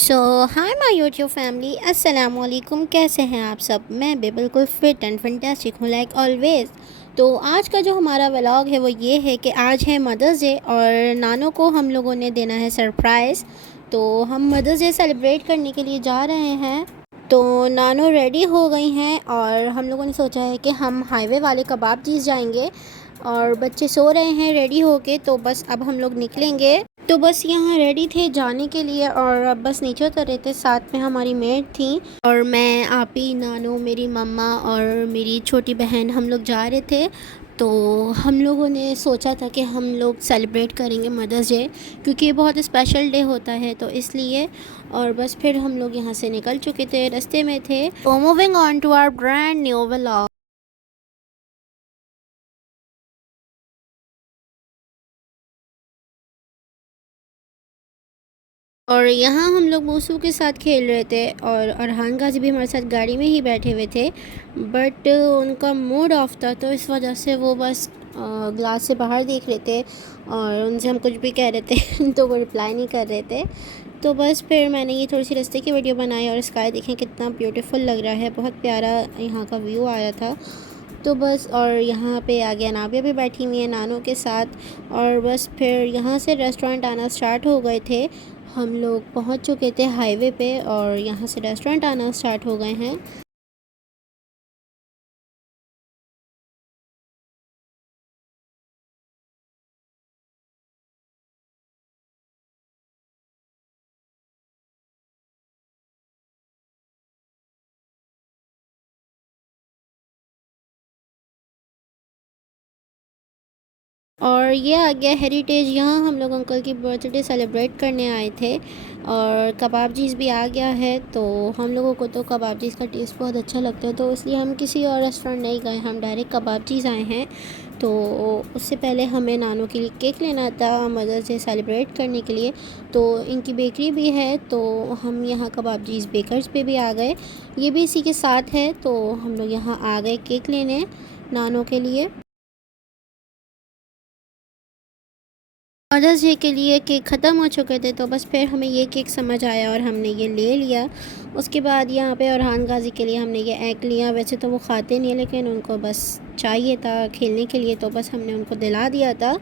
So hi my YouTube family, अस्सलाम वालेकुम। कैसे हैं आप सब? मैं भी बिल्कुल फिट एंड फैंटास्टिक हूँ, लाइक ऑलवेज़। तो आज का जो हमारा व्लॉग है वो ये है कि आज है मदर्स डे और नानो को हम लोगों ने देना है सरप्राइज़। तो हम मदर्स डे सेलिब्रेट करने के लिए जा रहे हैं। तो नानो रेडी हो गई हैं और हम लोगों ने सोचा है कि हम हाईवे वाले कबाब चीज़ जाएंगे। और बच्चे सो रहे हैं रेडी होके, तो बस अब हम लोग निकलेंगे। तो बस यहाँ रेडी थे जाने के लिए और अब बस नीचे उतर रहे थे। साथ में हमारी मेड थी और मैं, आपी, नानू, मेरी मम्मा और मेरी छोटी बहन, हम लोग जा रहे थे। तो हम लोगों ने सोचा था कि हम लोग सेलिब्रेट करेंगे मदर्स डे, क्योंकि ये बहुत स्पेशल डे होता है, तो इसलिए। और बस फिर हम लोग यहाँ से निकल चुके थे, रास्ते में थे। तो moving on to our brand new vlog. और यहाँ हम लोग मूसू के साथ खेल रहे थे और अरहान गाजी भी हमारे साथ गाड़ी में ही बैठे हुए थे। बट उनका मूड ऑफ था, तो इस वजह से वो बस ग्लास से बाहर देख रहे थे और उनसे हम कुछ भी कह रहे थे तो वो रिप्लाई नहीं कर रहे थे। तो बस फिर मैंने ये थोड़ी सी रास्ते की वीडियो बनाई और स्काई देखें कितना ब्यूटीफुल लग रहा है, बहुत प्यारा यहाँ का व्यू आया था। तो बस, और यहाँ पे आ गया नाबिया भी बैठी हुई है नानों के साथ। और बस फिर यहाँ से रेस्टोरेंट आना स्टार्ट हो गए थे। हम लोग पहुँच चुके थे हाईवे पे और यहाँ से रेस्टोरेंट आना स्टार्ट हो गए हैं। और ये आ गया हेरिटेज, यहाँ हम लोग अंकल की बर्थडे सेलिब्रेट करने आए थे। और कबाब चीज़ भी आ गया है। तो हम लोगों को तो कबाब चीज़ का टेस्ट बहुत अच्छा लगता है, तो इसलिए हम किसी और रेस्टोरेंट नहीं गए, हम डायरेक्ट कबाब चीज़ आए हैं। तो उससे पहले हमें नानों के लिए केक लेना था मदर्स डे सेलिब्रेट करने के लिए। तो इनकी बेकरी भी है, तो हम यहाँ कबाब चीज़ बेकर्स पे भी आ गए। ये भी इसी के साथ है, तो हम लोग यहाँ आ गए केक लेने नानों के लिए। मदर्स डे के लिए केक ख़त्म हो चुके थे, तो बस फिर हमें ये केक समझ आया और हमने ये ले लिया। उसके बाद यहाँ पे अरहान गाजी के लिए हमने ये एग लिया। वैसे तो वो खाते नहीं है, लेकिन उनको बस चाहिए था खेलने के लिए, तो बस हमने उनको दिला दिया था।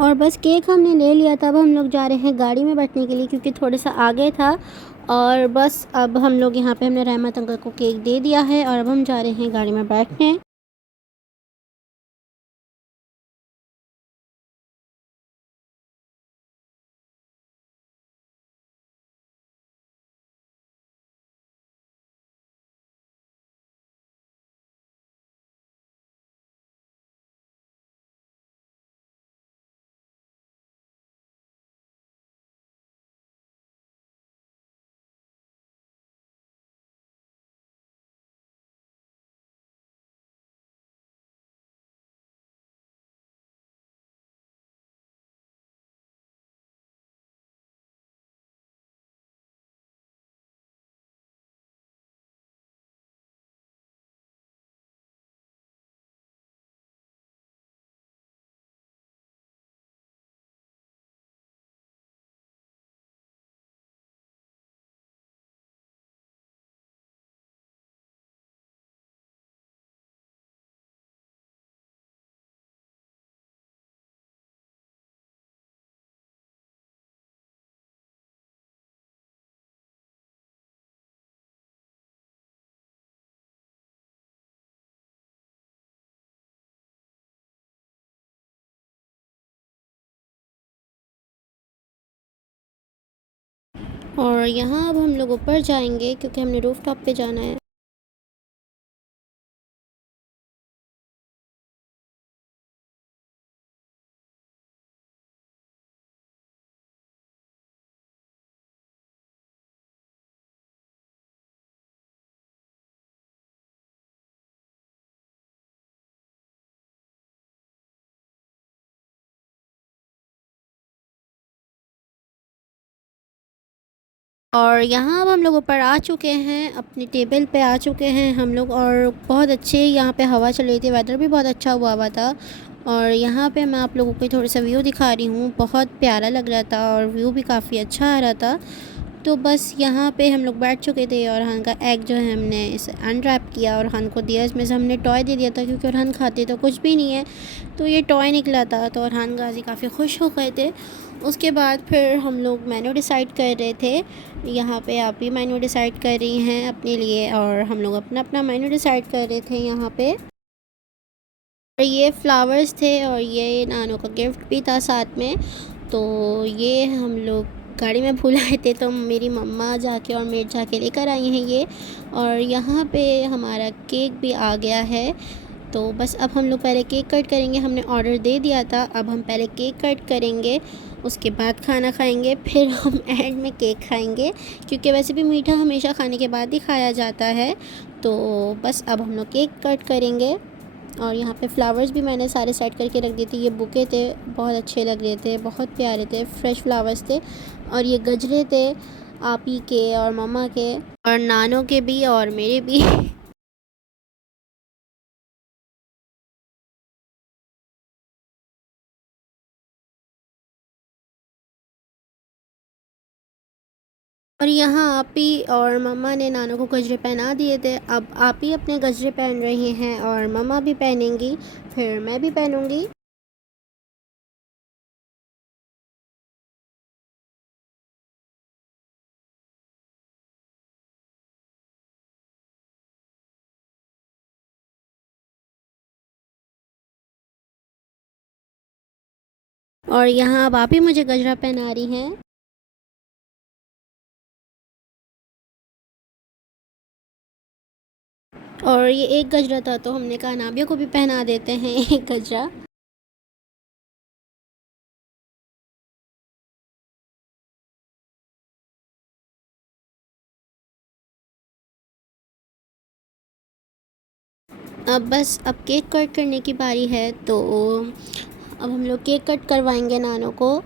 और बस केक हमने ले लिया, तब हम लोग जा रहे हैं गाड़ी में बैठने के लिए, क्योंकि थोड़ा सा आगे था। और बस अब हम लोग यहाँ पे हमने रहमत अंकल को केक दे दिया है और अब हम जा रहे हैं गाड़ी में बैठने। और यहाँ अब हम लोग ऊपर जाएंगे, क्योंकि हमने रूफ टॉप पे जाना है। और यहाँ अब हम लोग ऊपर आ चुके हैं, अपनी टेबल पे आ चुके हैं हम लोग, और बहुत अच्छे यहाँ पे हवा चल रही थी, वेदर भी बहुत अच्छा हुआ हुआ था। और यहाँ पे मैं आप लोगों को थोड़ा सा व्यू दिखा रही हूँ, बहुत प्यारा लग रहा था और व्यू भी काफ़ी अच्छा आ रहा था। तो बस यहाँ पे हम लोग बैठ चुके थे, और अरहान का एग जो है हमने इसे अनरैप किया और अरहान को दिया। इसमें से हमने टॉय दे दिया था क्योंकि अरहान खाते तो कुछ भी नहीं है, तो ये टॉय निकला था, तो अरहान गाजी काफ़ी खुश हो गए थे। उसके बाद फिर हम लोग मेन्यू डिसाइड कर रहे थे। यहाँ पे आप भी मेन्यू डिसाइड कर रही हैं अपने लिए, और हम लोग अपना अपना मेन्यू डिसाइड कर रहे थे यहाँ पे। और ये फ्लावर्स थे और ये नानों का गिफ्ट भी था साथ में। तो ये हम लोग गाड़ी में भूल आए थे, तो मेरी मम्मा जाके और मेड जाके लेकर आई हैं ये। और यहाँ पे हमारा केक भी आ गया है। तो बस अब हम लोग पहले केक कट करेंगे, हमने ऑर्डर दे दिया था, अब हम पहले केक कट करेंगे, उसके बाद खाना खाएंगे, फिर हम एंड में केक खाएंगे, क्योंकि वैसे भी मीठा हमेशा खाने के बाद ही खाया जाता है। तो बस अब हम लोग केक कट करेंगे। और यहाँ पे फ्लावर्स भी मैंने सारे सेट करके रख दिए थे, ये बुके थे, बहुत अच्छे लग रहे थे, बहुत प्यारे थे, फ्रेश फ्लावर्स थे। और ये गजरे थे आप ही के और मम्मा के और नानों के भी और मेरे भी। और यहाँ आप ही और मम्मा ने नानों को गजरे पहना दिए थे, अब आप ही अपने गजरे पहन रही हैं और मम्मा भी पहनेंगी, फिर मैं भी पहनूंगी। और यहाँ अब आप ही मुझे गजरा पहना रही हैं। और ये एक गजरा था, तो हमने कहा नाबिया को भी पहना देते हैं एक गजरा। अब बस अब केक कट करने की बारी है, तो अब हम लोग केक कट करवाएंगे नानों को।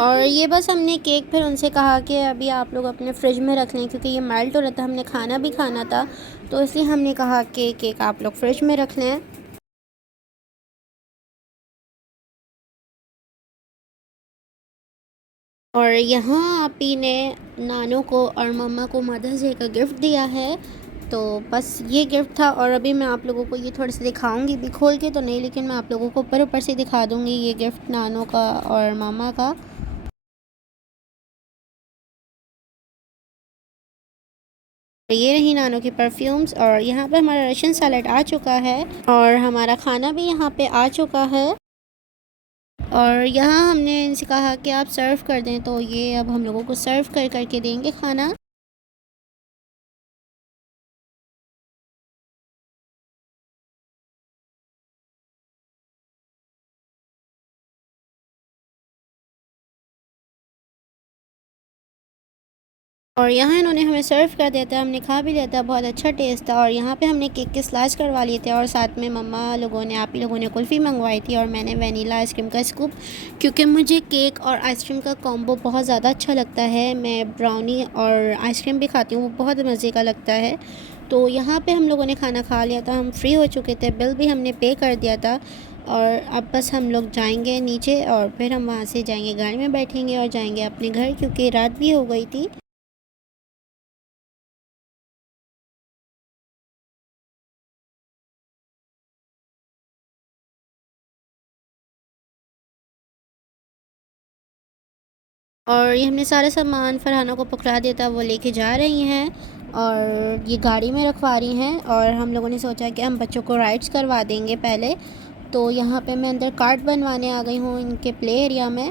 और ये बस हमने केक फिर उनसे कहा कि अभी आप लोग अपने फ्रिज में रख लें, क्योंकि ये मेल्ट हो रहा था, हमने खाना भी खाना था, तो इसलिए हमने कहा कि केक आप लोग फ्रिज में रख लें। और यहाँ आप ही ने नानों को और मम्मा को मदर्स डे का गिफ्ट दिया है। तो बस ये गिफ्ट था, और अभी मैं आप लोगों को ये थोड़ा सा दिखाऊंगी भी, खोल के तो नहीं, लेकिन मैं आप लोगों को ऊपर ऊपर से दिखा दूंगी ये गिफ्ट नानों का और मामा का। ये रही नानों की परफ्यूम्स, और यहाँ पे हमारा रशियन सैलेड आ चुका है, और हमारा खाना भी यहाँ पे आ चुका है। और यहाँ हमने इनसे कहा कि आप सर्व कर दें, तो ये अब हम लोगों को सर्व कर करके देंगे खाना। और यहाँ इन्होंने हमें सर्व कर दिया था, हमने खा भी लिया था, बहुत अच्छा टेस्ट था। और यहाँ पे हमने केक के स्लाइस करवा लिए थे और साथ में मम्मा लोगों ने, आप ही लोगों ने कुल्फ़ी मंगवाई थी और मैंने वनीला आइसक्रीम का स्कूप, क्योंकि मुझे केक और आइसक्रीम का कॉम्बो बहुत ज़्यादा अच्छा लगता है। मैं ब्राउनी और आइसक्रीम भी खाती हूँ, वो बहुत मज़े का लगता है। तो यहाँ पे हम लोगों ने खाना खा लिया था, हम फ्री हो चुके थे, बिल भी हमने पे कर दिया था। और अब बस हम लोग जाएंगे नीचे और फिर हम वहाँ से जाएंगे, गाड़ी में बैठेंगे और जाएंगे अपने घर, क्योंकि रात भी हो गई थी। और ये हमने सारा सामान फरहाना को पकड़ा दिया था, वो लेके जा रही हैं और ये गाड़ी में रखवा रही हैं। और हम लोगों ने सोचा कि हम बच्चों को राइड्स करवा देंगे पहले। तो यहाँ पे मैं अंदर कार्ट बनवाने आ गई हूँ इनके प्ले एरिया में।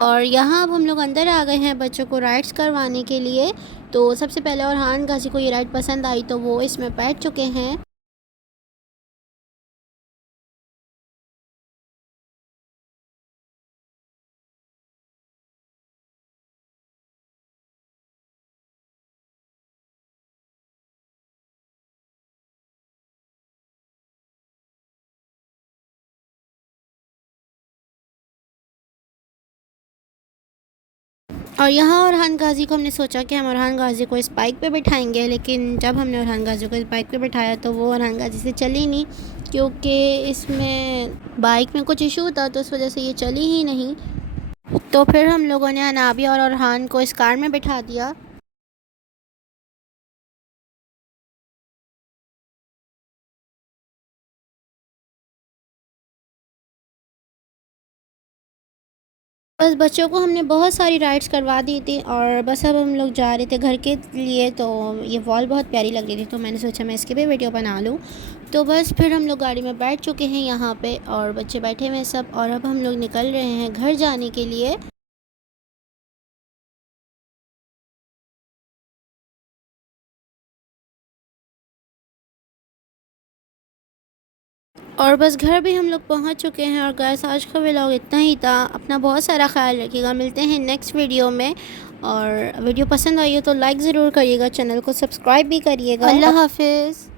और यहाँ अब हम लोग अंदर आ गए हैं बच्चों को राइड्स करवाने के लिए। तो सबसे पहले और गाजी को ये राइड पसंद आई तो वो इसमें बैठ चुके हैं। और यहाँ orhan गाज़ी को हमने सोचा कि हम orhan गाज़ी को इस बाइक पे बिठाएंगे, लेकिन जब हमने orhan गाज़ी को इस बाइक पे बिठाया तो वो orhan गाज़ी से चली नहीं, क्योंकि इसमें बाइक में कुछ इशू था तो उस वजह से ये चली ही नहीं। तो फिर हम लोगों ने अनाबिया और orhan को इस कार में बिठा दिया। बस बच्चों को हमने बहुत सारी राइड्स करवा दी थी और बस अब हम लोग जा रहे थे घर के लिए। तो ये वॉल बहुत प्यारी लग रही थी तो मैंने सोचा मैं इसकी भी वीडियो बना लूँ। तो बस फिर हम लोग गाड़ी में बैठ चुके हैं यहाँ पे और बच्चे बैठे हुए हैं सब, और अब हम लोग निकल रहे हैं घर जाने के लिए। और बस घर भी हम लोग पहुँच चुके हैं। और गाइस आज का व्लॉग इतना ही था। अपना बहुत सारा ख्याल रखिएगा, मिलते हैं नेक्स्ट वीडियो में। और वीडियो पसंद आई हो तो लाइक ज़रूर करिएगा, चैनल को सब्सक्राइब भी करिएगा। अल्लाह हाफिज़।